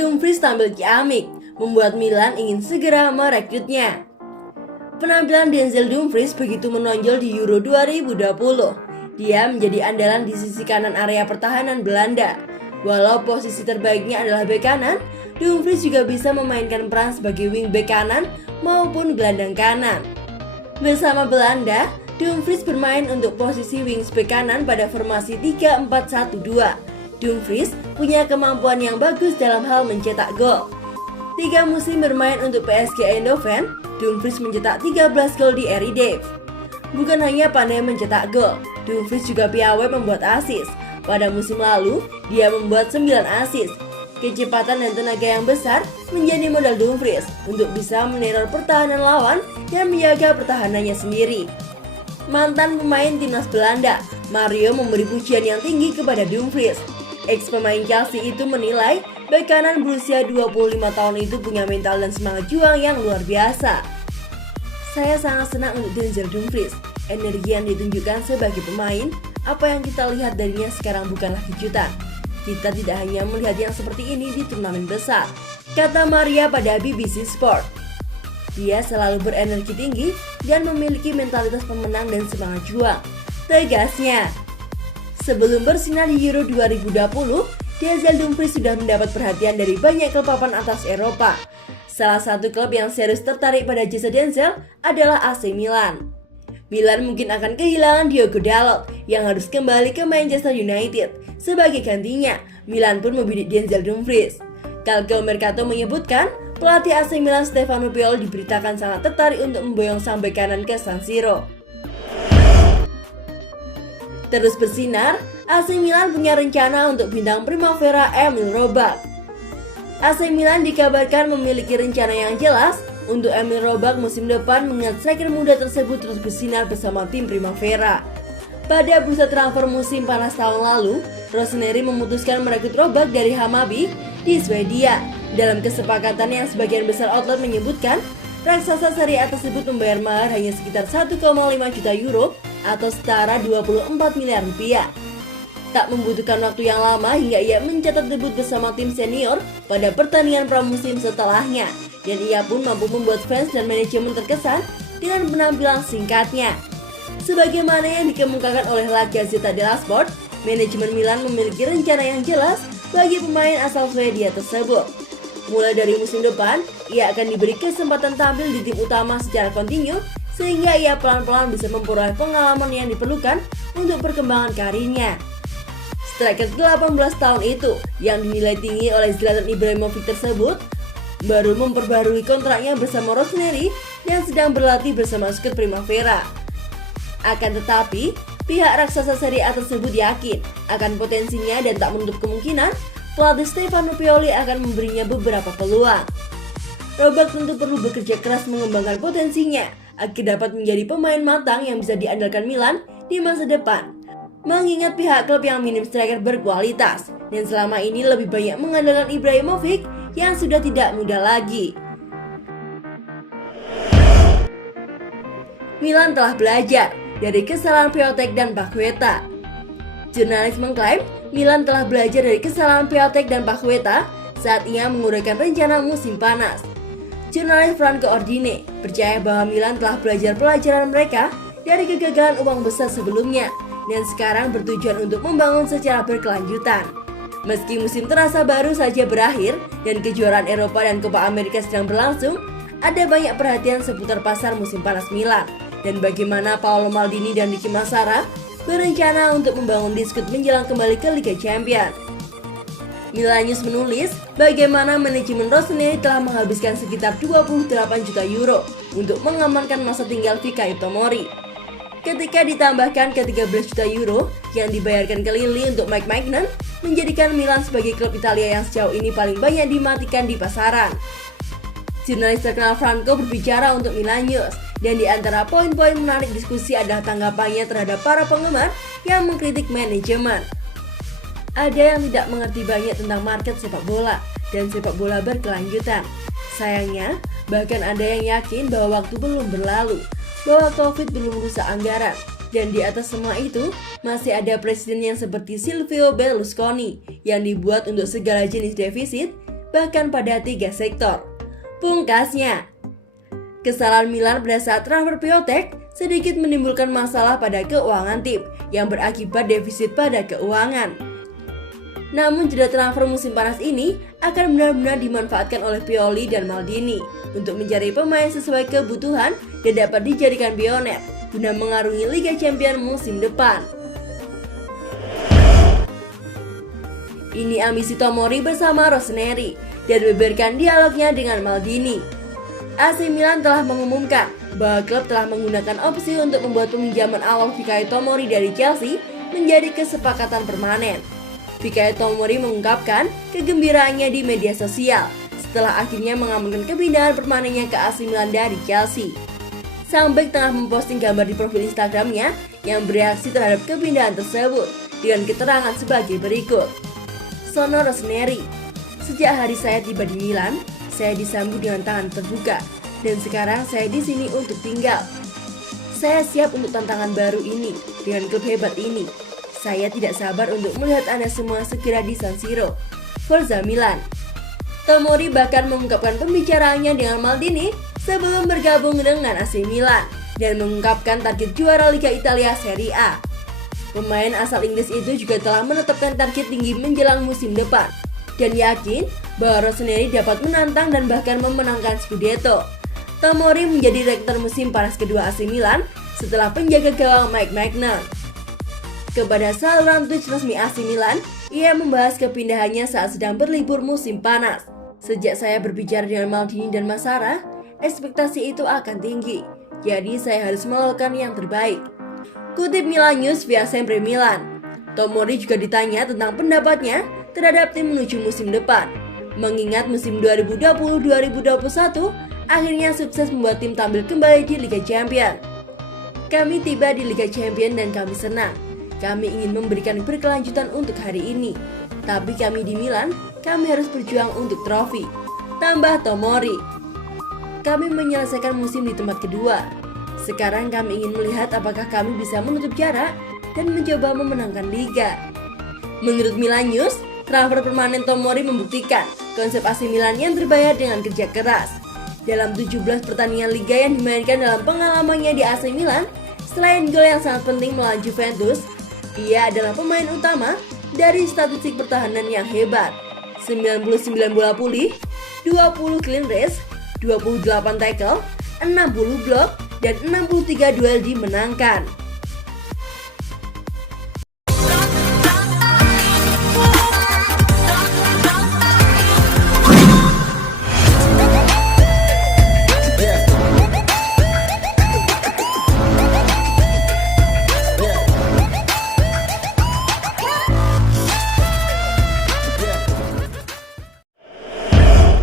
Dumfries tampil ciamik, membuat Milan ingin segera merekrutnya. Penampilan Denzel Dumfries begitu menonjol di Euro 2020. Dia menjadi andalan di sisi kanan area pertahanan Belanda. Walau posisi terbaiknya adalah bek kanan, Dumfries juga bisa memainkan peran sebagai wingback kanan maupun gelandang kanan. Bersama Belanda, Dumfries bermain untuk posisi wingback kanan pada formasi 3-4-1-2. Dumfries punya kemampuan yang bagus dalam hal mencetak gol. 3 musim bermain untuk PSG Eindhoven, Dumfries mencetak 13 gol di Eredivisie. Bukan hanya pandai mencetak gol, Dumfries juga piawai membuat assist. Pada musim lalu, dia membuat 9 assist. Kecepatan dan tenaga yang besar menjadi modal Dumfries untuk bisa meneror pertahanan lawan dan menjaga pertahanannya sendiri. Mantan pemain timnas Belanda, Mario memberi pujian yang tinggi kepada Dumfries. Ex-pemain Chelsea itu menilai bek kanan berusia 25 tahun itu punya mental dan semangat juang yang luar biasa. Saya sangat senang untuk Denzel Dumfries. Energi yang ditunjukkan sebagai pemain, apa yang kita lihat darinya sekarang bukanlah kejutan. Kita tidak hanya melihat yang seperti ini di turnamen besar, kata Maria pada BBC Sport. Dia selalu berenergi tinggi dan memiliki mentalitas pemenang dan semangat juang, tegasnya. Sebelum bersinar di Euro 2020, Denzel Dumfries sudah mendapat perhatian dari banyak klub papan atas Eropa. Salah satu klub yang serius tertarik pada jasa Denzel adalah AC Milan. Milan mungkin akan kehilangan Diogo Dalot yang harus kembali ke Manchester United. Sebagai gantinya, Milan pun membidik Denzel Dumfries. Calcio Mercato menyebutkan, pelatih AC Milan Stefano Pioli diberitakan sangat tertarik untuk memboyong sang bek kanan ke San Siro. Terus bersinar, AC Milan punya rencana untuk bintang Primavera Emil Roback. AC Milan dikabarkan memiliki rencana yang jelas untuk Emil Roback musim depan, mengingat striker muda tersebut terus bersinar bersama tim Primavera. Pada bursa transfer musim panas tahun lalu, Rossoneri memutuskan merekrut Roback dari Hammarby di Swedia. Dalam kesepakatan yang sebagian besar outlet menyebutkan, raksasa Serie A tersebut membayar mahar hanya sekitar 1,5 juta euro atau setara 24 miliar rupiah. Tak membutuhkan waktu yang lama hingga ia mencatat debut bersama tim senior pada pertandingan pramusim setelahnya, dan ia pun mampu membuat fans dan manajemen terkesan dengan penampilan singkatnya. Sebagaimana yang dikemukakan oleh La Gazzetta dello Sport, manajemen Milan memiliki rencana yang jelas bagi pemain asal Swedia tersebut. Mulai dari musim depan, ia akan diberi kesempatan tampil di tim utama secara kontinu, sehingga ia pelan-pelan bisa memperoleh pengalaman yang diperlukan untuk perkembangan karirnya. Striker 18 tahun itu, yang dinilai tinggi oleh Zlatan Ibrahimovic tersebut, baru memperbarui kontraknya bersama Rossoneri yang sedang berlatih bersama skuad Primavera. Akan tetapi, pihak raksasa Serie A tersebut yakin akan potensinya dan tak menutup kemungkinan pelatih Stefano Pioli akan memberinya beberapa peluang. Roback tentu perlu bekerja keras mengembangkan potensinya agar dapat menjadi pemain matang yang bisa diandalkan Milan di masa depan. Mengingat pihak klub yang minim striker berkualitas dan selama ini lebih banyak mengandalkan Ibrahimovic yang sudah tidak muda lagi. Milan telah belajar dari kesalahan Piatek dan Paqueta. Jurnalis mengklaim Milan telah belajar dari kesalahan Piatek dan Paqueta saat ia menguraikan rencana musim panas. Jurnalis Franco Ordine percaya bahwa Milan telah belajar pelajaran mereka dari kegagalan uang besar sebelumnya dan sekarang bertujuan untuk membangun secara berkelanjutan. Meski musim terasa baru saja berakhir dan kejuaraan Eropa dan Copa America sedang berlangsung, ada banyak perhatian seputar pasar musim panas Milan dan bagaimana Paolo Maldini dan Ricky Massara berencana untuk membangun diskut menjelang kembali ke Liga Champions. Milan News menulis bagaimana manajemen Rossoneri telah menghabiskan sekitar 28 juta euro untuk mengamankan masa tinggal Fikayo Tomori. Ketika ditambahkan ke 13 juta euro yang dibayarkan ke Lille untuk Mike Maignan, menjadikan Milan sebagai klub Italia yang sejauh ini paling banyak dimatikan di pasaran. Jurnalis terkenal Franco berbicara untuk Milan News, dan di antara poin-poin menarik diskusi adalah tanggapannya terhadap para penggemar yang mengkritik manajemen. Ada yang tidak mengerti banyak tentang market sepak bola dan sepak bola berkelanjutan. Sayangnya, bahkan ada yang yakin bahwa waktu belum berlalu, bahwa Covid belum merusak anggaran, dan di atas semua itu masih ada presiden yang seperti Silvio Berlusconi yang dibuat untuk segala jenis defisit bahkan pada 3 sektor. Pungkasnya, kesalahan Milan pada saat transfer Piatek sedikit menimbulkan masalah pada keuangan tim yang berakibat defisit pada keuangan. Namun jeda transfer musim panas ini akan benar-benar dimanfaatkan oleh Pioli dan Maldini untuk mencari pemain sesuai kebutuhan dan dapat dijadikan pioner guna mengarungi Liga Champions musim depan. Ini ambisi Tomori bersama Rossoneri dan beberkan dialognya dengan Maldini. AC Milan telah mengumumkan bahwa klub telah menggunakan opsi untuk membuat peminjaman Alok Fikayo Tomori dari Chelsea menjadi kesepakatan permanen. Fikayo Tomori mengungkapkan kegembiraannya di media sosial setelah akhirnya mengamankan kepindahan permanennya ke AC Milan dari Chelsea. Sang bek tengah memposting gambar di profil Instagramnya yang bereaksi terhadap kepindahan tersebut dengan keterangan sebagai berikut. Sono Rossoneri, sejak hari saya tiba di Milan, saya disambut dengan tangan terbuka dan sekarang saya di sini untuk tinggal. Saya siap untuk tantangan baru ini dengan klub hebat ini. Saya tidak sabar untuk melihat Anda semua segera di San Siro. Forza Milan. Tomori bahkan mengungkapkan pembicaraannya dengan Maldini sebelum bergabung dengan AC Milan dan mengungkapkan target juara Liga Italia Serie A. Pemain asal Inggris itu juga telah menetapkan target tinggi menjelang musim depan dan yakin bahwa Rossoneri dapat menantang dan bahkan memenangkan Scudetto. Tomori menjadi rektor musim panas kedua AC Milan setelah penjaga gawang Mike Maignan. Kepada saluran Twitch resmi AC Milan, ia membahas kepindahannya saat sedang berlibur musim panas. Sejak saya berbicara dengan Maldini dan Massara, ekspektasi itu akan tinggi, jadi saya harus melakukan yang terbaik. Kutip Milan News via Sempre Milan, Tomori juga ditanya tentang pendapatnya terhadap tim menuju musim depan. Mengingat musim 2020-2021 akhirnya sukses membuat tim tampil kembali di Liga Champions. Kami tiba di Liga Champions dan kami senang. Kami ingin memberikan berkelanjutan untuk hari ini. Tapi kami di Milan, kami harus berjuang untuk trofi. Tambah Tomori. Kami menyelesaikan musim di tempat kedua. Sekarang kami ingin melihat apakah kami bisa menutup jarak dan mencoba memenangkan liga. Menurut Milan News, transfer permanen Tomori membuktikan konsep AC Milan yang terbayar dengan kerja keras. Dalam 17 pertandingan liga yang dimainkan dalam pengalamannya di AC Milan, selain gol yang sangat penting melawan Juventus, ia adalah pemain utama dari statistik pertahanan yang hebat. 99 bola pulih, 20 clean race, 28 tackle, 60 blok, dan 63 duel dimenangkan.